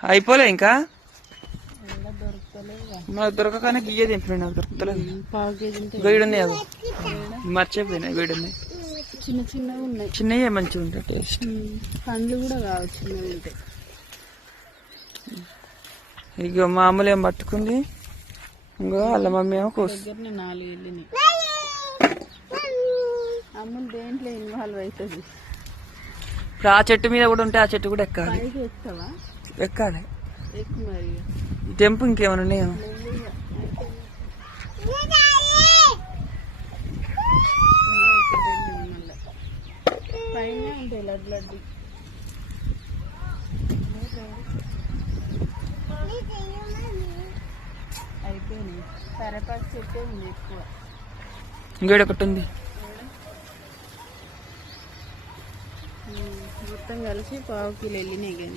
అయిపోలే ఇంకా మనకు దొరకగానే గియ్య తెంపిన నాకు దొరుకుతలేదు. వేడి ఉన్నాయి మర్చిపోయినాయి. వేడి ఉన్నాయి చిన్న చిన్నగా ఉన్నాయి. చిన్నవి మంచిగా ఉంటాయి టేస్ట్. పండ్లు కూడా కావచ్చు ఉంటాయి. ఇక మామూలు ఏం పట్టుకుంది. ఇంకో వాళ్ళ మమ్మీ ఏమో దగ్గరనే 4 వెళ్ళినాయి. అమ్ములు దేంట్లో ఇన్వాల్వ్ అవుతుంది. ఇప్పుడు ఆ చెట్టు మీద కూడా ఉంటే ఆ చెట్టు కూడా ఎక్కాలి. ఎక్కువ ఎక్కాలి. మరి తెంపు ఇంకేమైనా ఉన్నాయో. పైన ఉంటాయి లడ్డు అయిపోయినాయి. కరేపాకు చెట్టే ఉంది ఎక్కువ. ఇంకేడొకటి ఉంది మొత్తం కలిసి 1/4 కిలో వెళ్ళినాయి.